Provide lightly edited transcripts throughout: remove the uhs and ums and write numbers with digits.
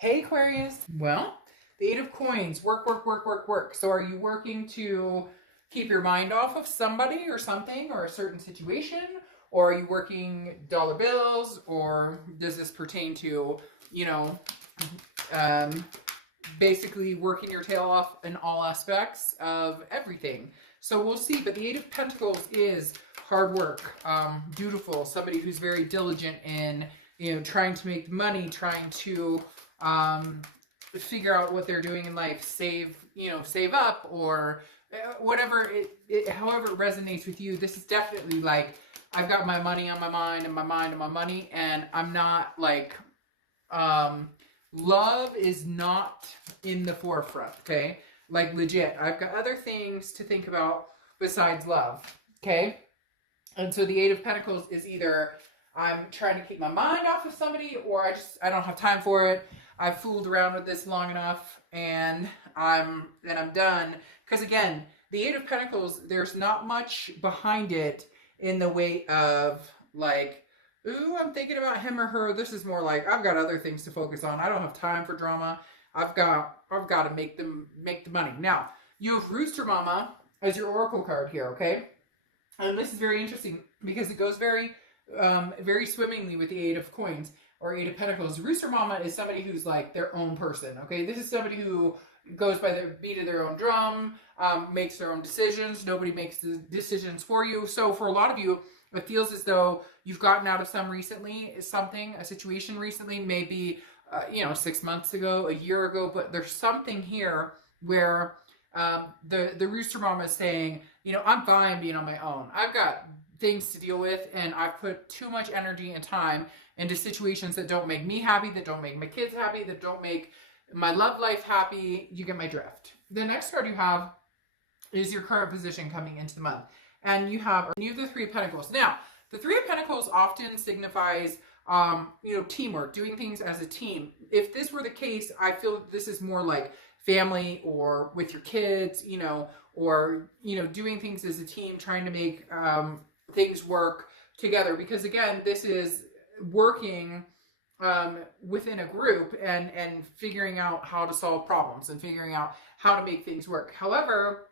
Hey Aquarius. Well, the Eight of Coins. Work, work, work, work, work. So are you working to keep your mind off of somebody or something or a certain situation? Or are you working dollar bills? Or does this pertain to, you know, um, basically working your tail off in all aspects of everything? So we'll see. But the Eight of Pentacles is hard work, dutiful, somebody who's very diligent in, trying to make money, trying to um, figure out what they're doing in life, save up, or whatever however it resonates with you. This is definitely like, I've got my money on my mind and my mind on my money, and I'm not like, love is not in the forefront, okay? Like legit, I've got other things to think about besides love, okay? And so the Eight of Pentacles is either I'm trying to keep my mind off of somebody, or I don't have time for it. I've fooled around with this long enough, and I'm done. Because again, the Eight of Pentacles, there's not much behind it in the way of like, ooh, I'm thinking about him or her. This is more like, I've got other things to focus on. I don't have time for drama. I've got to make the money. Now, you have Rooster Mama as your oracle card here, okay? And this is very interesting because it goes very swimmingly with the Eight of Coins or Eight of Pentacles. Rooster Mama is somebody who's like their own person, okay? This is somebody who goes by the beat of their own drum, makes their own decisions. Nobody makes the decisions for you. So for a lot of you, it feels as though you've gotten out of a situation recently, maybe, 6 months ago, a year ago, but there's something here where the Rooster Mama is saying, I'm fine being on my own. I've got things to deal with, and I've put too much energy and time into situations that don't make me happy, that don't make my kids happy, that don't make my love life happy. You get my drift. The next card you have is your current position coming into the month. And you have the Three of Pentacles. Now, the Three of Pentacles often signifies, teamwork, doing things as a team. If this were the case, I feel this is more like family or with your kids, or, doing things as a team, trying to make things work together. Because again, this is working within a group and figuring out how to solve problems and figuring out how to make things work. However,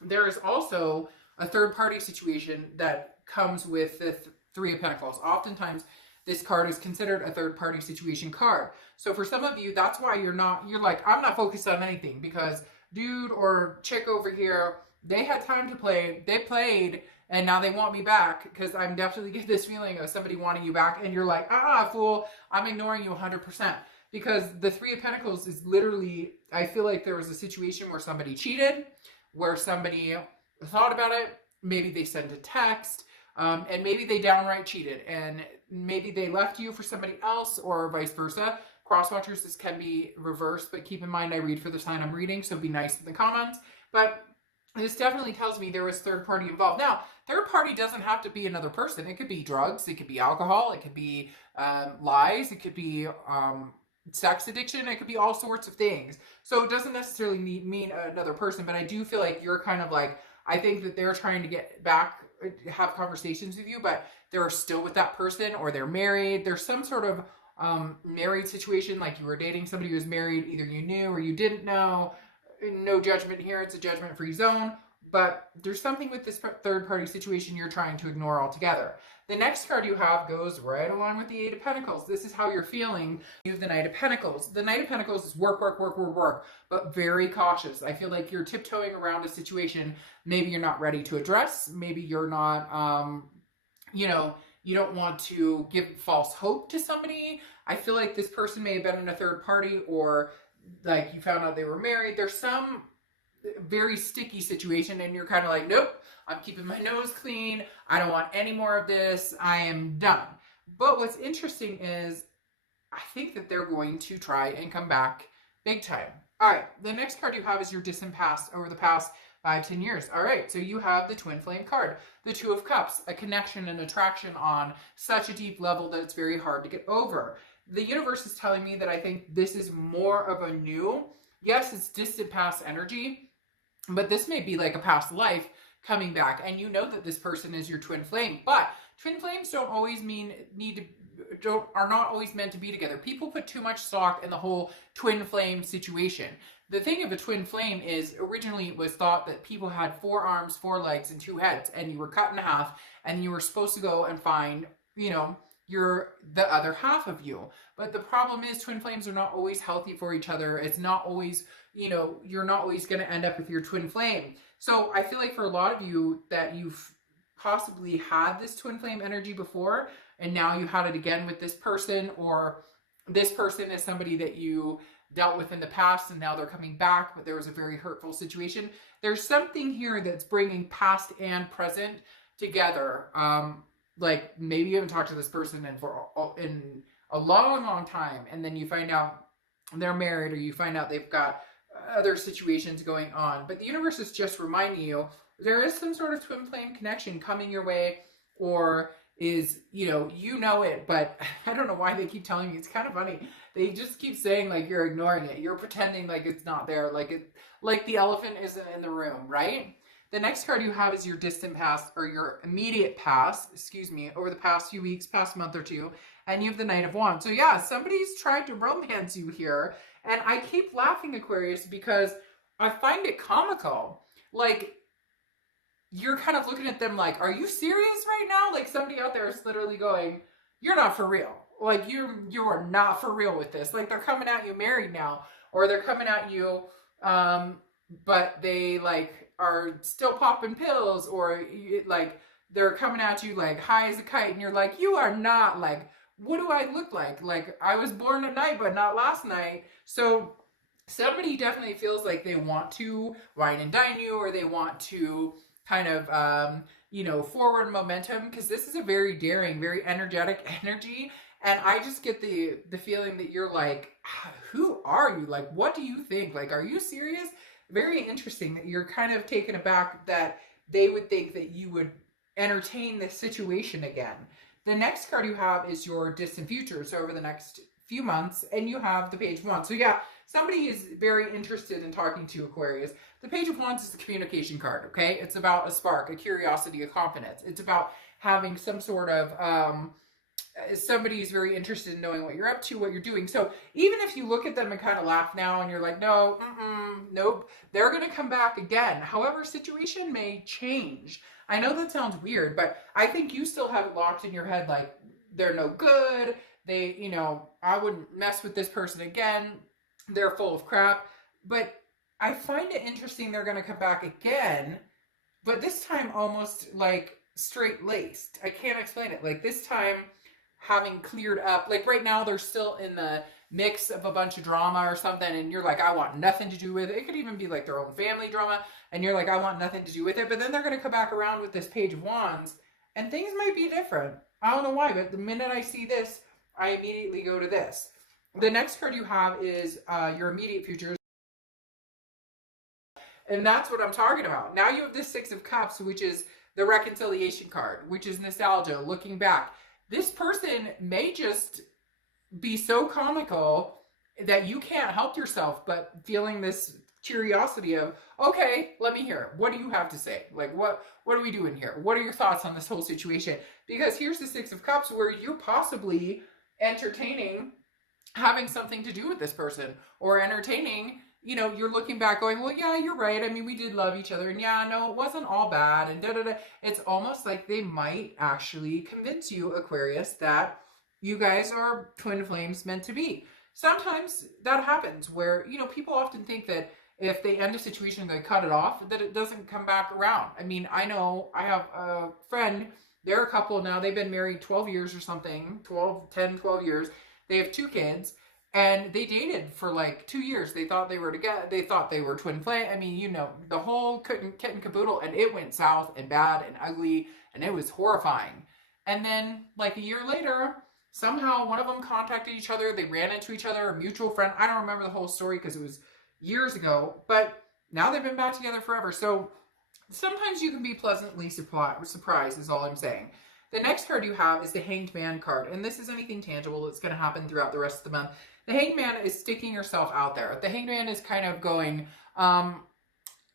there is also a third party situation that comes with the Three of Pentacles. Oftentimes, this card is considered a third party situation card. So for some of you, that's why you're like, I'm not focused on anything, because dude or chick over here, they had time to play, they played, and now they want me back, because I'm definitely getting this feeling of somebody wanting you back, and you're like, fool, I'm ignoring you 100%. Because the Three of Pentacles is literally, I feel like there was a situation where somebody cheated, where somebody thought about it, maybe they sent a text, and maybe they downright cheated, and maybe they left you for somebody else, or vice versa. Cross watchers, this can be reversed, but keep in mind I read for the sign I'm reading, so be nice in the comments. But this definitely tells me there was third party involved. Now, third party doesn't have to be another person. It could be drugs, it could be alcohol, it could be lies, it could be sex addiction, it could be all sorts of things. So it doesn't necessarily mean another person, but I do feel like you're kind of like, I think that they're trying to get back, have conversations with you, but they're still with that person, or they're married. There's some sort of married situation, like you were dating somebody who was married, either you knew or you didn't know. No judgment here, it's a judgment-free zone, but there's something with this third-party situation you're trying to ignore altogether. The next card you have goes right along with the Eight of Pentacles. This is how you're feeling. You have the Knight of Pentacles. The Knight of Pentacles is work, work, work, work, work, but very cautious. I feel like you're tiptoeing around a situation maybe you're not ready to address. Maybe you're not, you don't want to give false hope to somebody. I feel like this person may have been in a third party, or like you found out they were married. There's some very sticky situation, and you're kind of like, nope, I'm keeping my nose clean. I don't want any more of this. I am done. But what's interesting is I think that they're going to try and come back big time. All right, the next card you have is your distant past, over the past 5-10 years. All right, so you have the Twin Flame card, the Two of Cups, a connection and attraction on such a deep level that it's very hard to get over. The universe is telling me that I think this is more of a new, yes, it's distant past energy, but this may be like a past life coming back, and you know that this person is your twin flame. But twin flames don't always need to are not always meant to be together. People put too much stock in the whole twin flame situation. The thing of a twin flame is originally it was thought that people had 4 arms, 4 legs, and 2 heads, and you were cut in half, and you were supposed to go and find, the other half of you. But the problem is twin flames are not always healthy for each other. It's not always, you're not always going to end up with your twin flame. So I feel like for a lot of you that you've possibly had this twin flame energy before, and now you had it again with this person, or this person is somebody that you dealt with in the past and now they're coming back, but there was a very hurtful situation. There's something here that's bringing past and present together. Like maybe you haven't talked to this person in a long time, and then you find out they're married, or you find out they've got other situations going on. But the universe is just reminding you there is some sort of twin flame connection coming your way, or is, you know it, but I don't know why they keep telling me. It's kind of funny. They just keep saying like you're ignoring it. You're pretending like it's not there, like the elephant isn't in the room, right? The next card you have is your distant past, or your immediate past, over the past few weeks, past month or two, and you have the Knight of Wands. So yeah, somebody's tried to romance you here, and I keep laughing, Aquarius, because I find it comical. Like, you're kind of looking at them like, are you serious right now? Like somebody out there is literally going, you're not for real. Like you are not for real with this. Like they're coming at you married now, or they're coming at you, but they like are still popping pills, or like they're coming at you like high as a kite, and you're like, you are not. Like, what do I look like? Like I was born at night, but not last night. So somebody definitely feels like they want to wine and dine you, or they want to kind of, forward momentum, because this is a very daring, very energetic energy. And I just get the feeling that you're like, who are you? Like, what do you think? Like, are you serious? Very interesting that you're kind of taken aback that they would think that you would entertain this situation again. The next card you have is your distant future. So over the next few months, and you have the Page of Wands. So yeah, somebody is very interested in talking to Aquarius. The Page of Wands is the communication card, okay? It's about a spark, a curiosity, a confidence. It's about having some sort of, somebody is very interested in knowing what you're up to, what you're doing. So even if you look at them and kind of laugh now and you're like, no, nope, they're going to come back again. However, situation may change. I know that sounds weird, but I think you still have it locked in your head like they're no good. They, I wouldn't mess with this person again. They're full of crap. But I find it interesting they're going to come back again, but this time almost like straight-laced. I can't explain it. Like this time having cleared up, like right now they're still in the mix of a bunch of drama or something, and you're like, I want nothing to do with it. It could even be like their own family drama, and you're like, I want nothing to do with it. But then they're going to come back around with this Page of Wands, and things might be different. I don't know why, but the minute I see this, I immediately go to this. The next card you have is your immediate future. And that's what I'm talking about. Now you have the Six of Cups, which is the reconciliation card, which is nostalgia, looking back. This person may just be so comical that you can't help yourself but feeling this curiosity of, okay, let me hear it. What do you have to say? Like, what are we doing here? What are your thoughts on this whole situation? Because here's the Six of Cups where you're possibly entertaining having something to do with this person, or entertaining, you're looking back going, well, yeah, you're right. I mean, we did love each other, and yeah, no, it wasn't all bad, and da-da-da. It's almost like they might actually convince you, Aquarius, that you guys are twin flames meant to be. Sometimes that happens where, people often think that if they end a situation and they cut it off, that it doesn't come back around. I mean, I know I have a friend, they're a couple now, they've been married 12 years or something, 12 years. They have 2 kids. And they dated for like 2 years. They thought they were together. They thought they were twin flame. I mean, the whole kit and caboodle, and it went south and bad and ugly, and it was horrifying. And then like a year later, somehow one of them contacted each other. They ran into each other, a mutual friend. I don't remember the whole story because it was years ago, but now they've been back together forever. So sometimes you can be pleasantly surprised is all I'm saying. The next card you have is the Hanged Man card, and this is anything tangible that's going to happen throughout the rest of the month. The Hanged Man is sticking yourself out there. The Hanged Man is kind of going,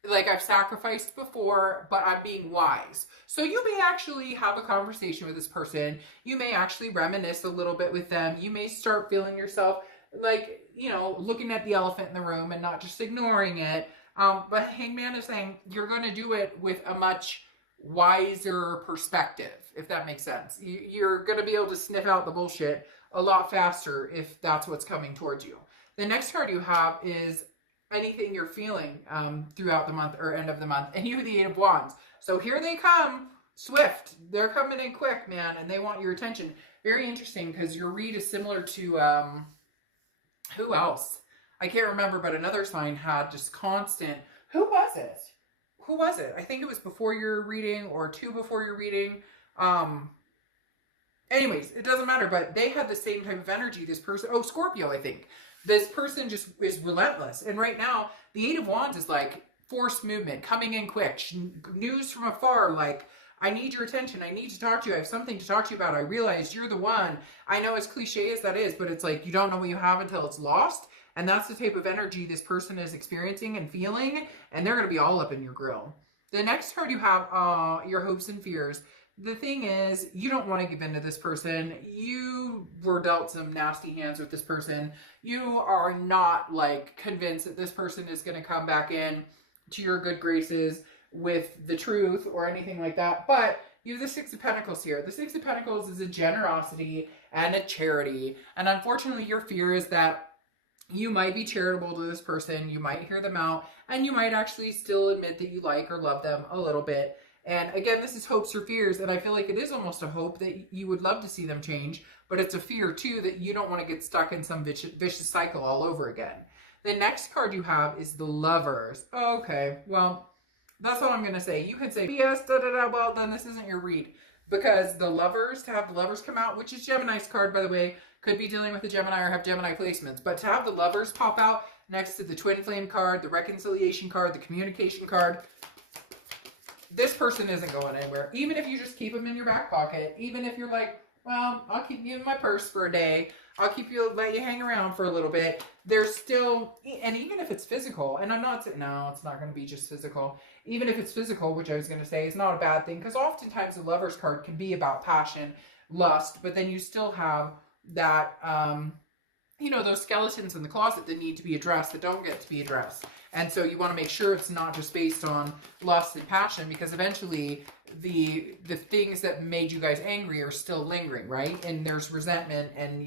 like I've sacrificed before, but I'm being wise. So you may actually have a conversation with this person. You may actually reminisce a little bit with them. You may start feeling yourself like, you know, looking at the elephant in the room and not just ignoring it. But Hangman is saying you're going to do it with a much wiser perspective, if that makes sense. You're going to be able to sniff out the bullshit a lot faster if that's what's coming towards you. The next card you have is anything you're feeling throughout the month or end of the month, and you have the Eight of Wands. So here they come, swift. They're coming in quick, man, and they want your attention. Very interesting, because your read is similar to who else? I can't remember, but another sign had just constant. Who was it? Who was it? I think it was before your reading or two before your reading. Anyways, it doesn't matter, but they had the same type of energy. This person, oh, Scorpio, I think. This person just is relentless. And right now, the Eight of Wands is like forced movement, coming in quick, news from afar, like, I need your attention. I need to talk to you. I have something to talk to you about. I realize you're the one. I know as cliche as that is, but it's like you don't know what you have until it's lost. And that's the type of energy this person is experiencing and feeling. And they're going to be all up in your grill. The next card you have, your hopes and fears. The thing is, you don't want to give in to this person. You were dealt some nasty hands with this person. You are not like convinced that this person is going to come back in to your good graces with the truth or anything like that. But you have the Six of Pentacles here. The Six of Pentacles is a generosity and a charity. And unfortunately, your fear is that you might be charitable to this person. You might hear them out, and you might actually still admit that you like or love them a little bit. And again, this is hopes or fears, and I feel like it is almost a hope that you would love to see them change, but it's a fear too that you don't want to get stuck in some vicious cycle all over again. The next card you have is the Lovers. Okay, well, that's all I'm going to say. You can say, yes, well, then this isn't your read. Because the Lovers, to have the Lovers come out, which is Gemini's card, by the way, could be dealing with a Gemini or have Gemini placements. But to have the Lovers pop out next to the Twin Flame card, the Reconciliation card, the Communication card, this person isn't going anywhere. Even if you just keep them in your back pocket, even if you're like, well, I'll keep you in my purse for a day, I'll let you hang around for a little bit, there's still, and even if it's physical, and I'm not saying, no, it's not going to be just physical. Even if it's physical, which I was going to say is not a bad thing, because oftentimes the Lover's card can be about passion, lust, but then you still have that, you know, those skeletons in the closet that need to be addressed, that don't get to be addressed. And so you want to make sure it's not just based on lust and passion, because eventually the things that made you guys angry are still lingering, right? And there's resentment, and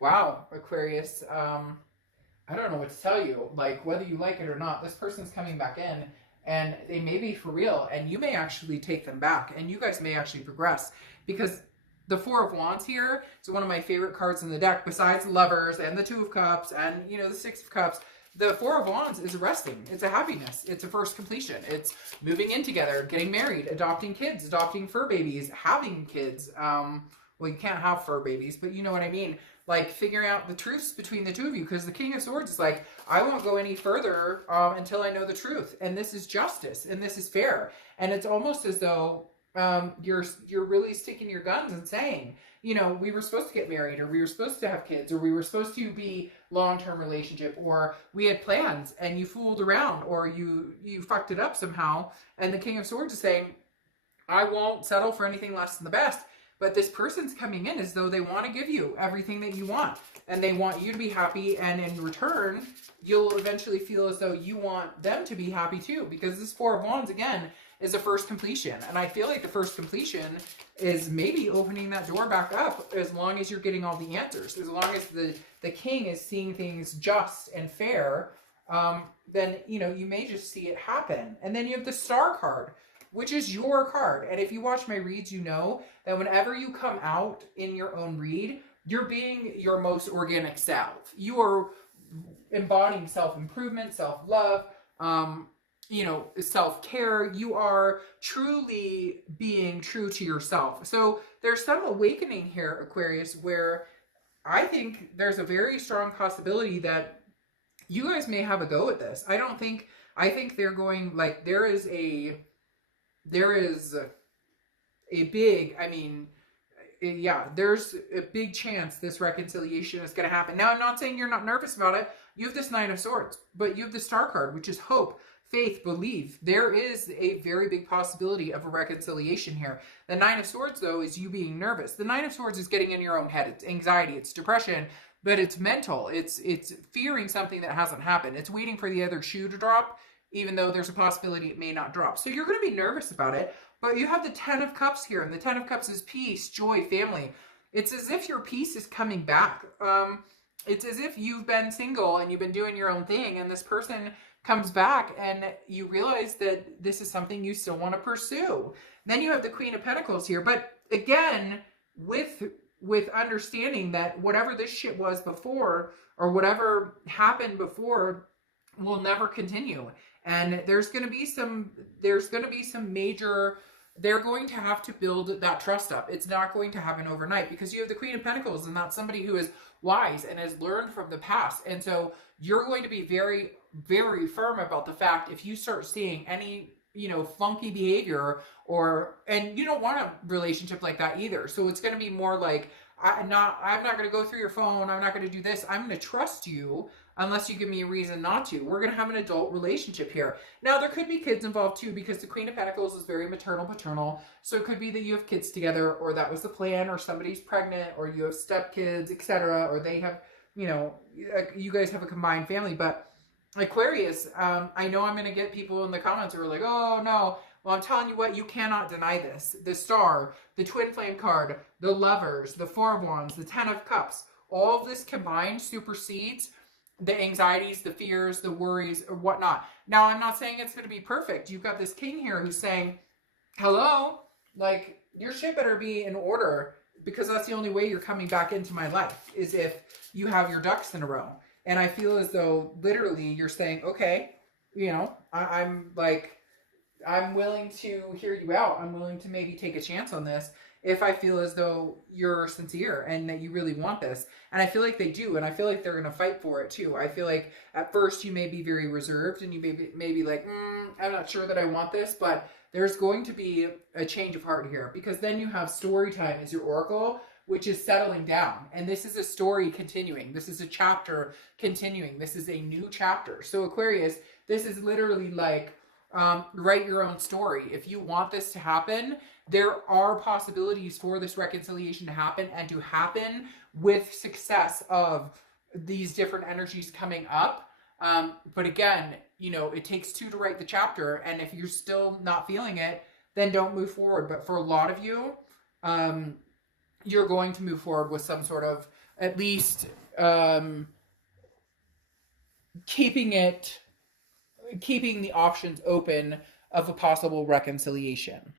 wow, Aquarius, I don't know what to tell you. Like, whether you like it or not, this person's coming back in, and they may be for real, and you may actually take them back, and you guys may actually progress, because the Four of Wands here is one of my favorite cards in the deck, besides the Lovers and the Two of Cups and, you know, the Six of Cups. The Four of Wands is resting. It's a happiness. It's a first completion. It's moving in together, getting married, adopting kids, adopting fur babies, having kids. Well, you can't have fur babies, but you know what I mean. Like, figuring out the truths between the two of you, because the King of Swords is like, I won't go any further until I know the truth. And this is justice, and this is fair. And it's almost as though you're really sticking your guns and saying, you know, we were supposed to get married, or we were supposed to have kids, or we were supposed to be long-term relationship, or we had plans and you fooled around, or you fucked it up somehow. And the King of Swords is saying, I won't settle for anything less than the best. But this person's coming in as though they want to give you everything that you want, and they want you to be happy, and in return, you'll eventually feel as though you want them to be happy too, because this Four of Wands, again, is a first completion. And I feel like the first completion is maybe opening that door back up, as long as you're getting all the answers. As long as the king is seeing things just and fair, then, you know, you may just see it happen. And then you have the Star card, which is your card. And if you watch my reads, you know that whenever you come out in your own read, you're being your most organic self. You are embodying self-improvement, self-love, you know, self-care. You are truly being true to yourself. So there's some awakening here, Aquarius, where I think there's a very strong possibility that you guys may have a go at this. I think they're going, like, there is a big, I mean, yeah, there's a big chance this reconciliation is going to happen. Now, I'm not saying you're not nervous about it. You have this Nine of Swords, but you have the Star card, which is hope, faith, believe. There is a very big possibility of a reconciliation here. The Nine of Swords, though, is you being nervous. The Nine of Swords is getting in your own head. It's anxiety, it's depression, but it's mental. It's fearing something that hasn't happened. It's waiting for the other shoe to drop, even though there's a possibility it may not drop. So you're going to be nervous about it, but you have the Ten of Cups here, and the Ten of Cups is peace, joy, family. It's as if your peace is coming back. It's as if you've been single and you've been doing your own thing, and this person comes back and you realize that this is something you still want to pursue. Then you have the Queen of Pentacles here, but again, with understanding that whatever this shit was before, or whatever happened before, will never continue. And there's going to be some major, they're going to have to build that trust up. It's not going to happen overnight, because you have the Queen of Pentacles, and that's somebody who is wise and has learned from the past. And so you're going to be very, very firm about the fact, if you start seeing any, funky behavior, and you don't want a relationship like that either. So it's going to be more like, I'm not going to go through your phone. I'm not going to do this. I'm going to trust you unless you give me a reason not to. We're going to have an adult relationship here. Now, there could be kids involved too, because the Queen of Pentacles is very maternal, paternal. So it could be that you have kids together, or that was the plan, or somebody's pregnant, or you have stepkids, etc. Or they have, you guys have a combined family. But Aquarius, I know I'm going to get people in the comments who are like, oh no. Well, I'm telling you what, you cannot deny this. The Star, the Twin Flame card, the Lovers, the Four of Wands, the Ten of Cups, all of this combined supersedes the anxieties, the fears, the worries, or whatnot. Now, I'm not saying it's going to be perfect. You've got this king here who's saying, hello, like, your shit better be in order, because that's the only way you're coming back into my life, is if you have your ducks in a row. And I feel as though literally you're saying, okay, I'm willing to hear you out. I'm willing to maybe take a chance on this if I feel as though you're sincere and that you really want this. And I feel like they do, and I feel like they're going to fight for it too. I feel like at first you may be very reserved, and you may be like, I'm not sure that I want this, but there's going to be a change of heart here, because then you have story time as your oracle, which is settling down. And this is a story continuing. This is a chapter continuing. This is a new chapter. So Aquarius, this is literally like, write your own story. If you want this to happen, there are possibilities for this reconciliation to happen, and to happen with success of these different energies coming up. But again, it takes two to write the chapter, and if you're still not feeling it, then don't move forward. But for a lot of you, you're going to move forward with some sort of, at least, keeping the options open of a possible reconciliation.